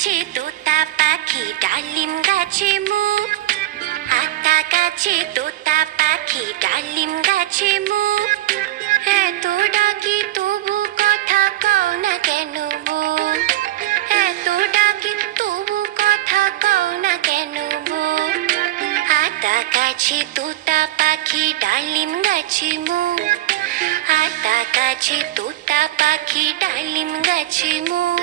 কাছে তোতা পাখি, ডালিম গাছে মুখ। আতা গাছে তোতা পাখি, ডালিম গাছে মুখ। এত ডাকি তবু কথা কও না কেন বোন এত ডাকি তবু কথা কও না কেন বোন আতা গাছে তোতা পাখি, ডালিম গাছে মুখ। আতা গাছে তোতা পাখি, ডালিম গাছে মুখ।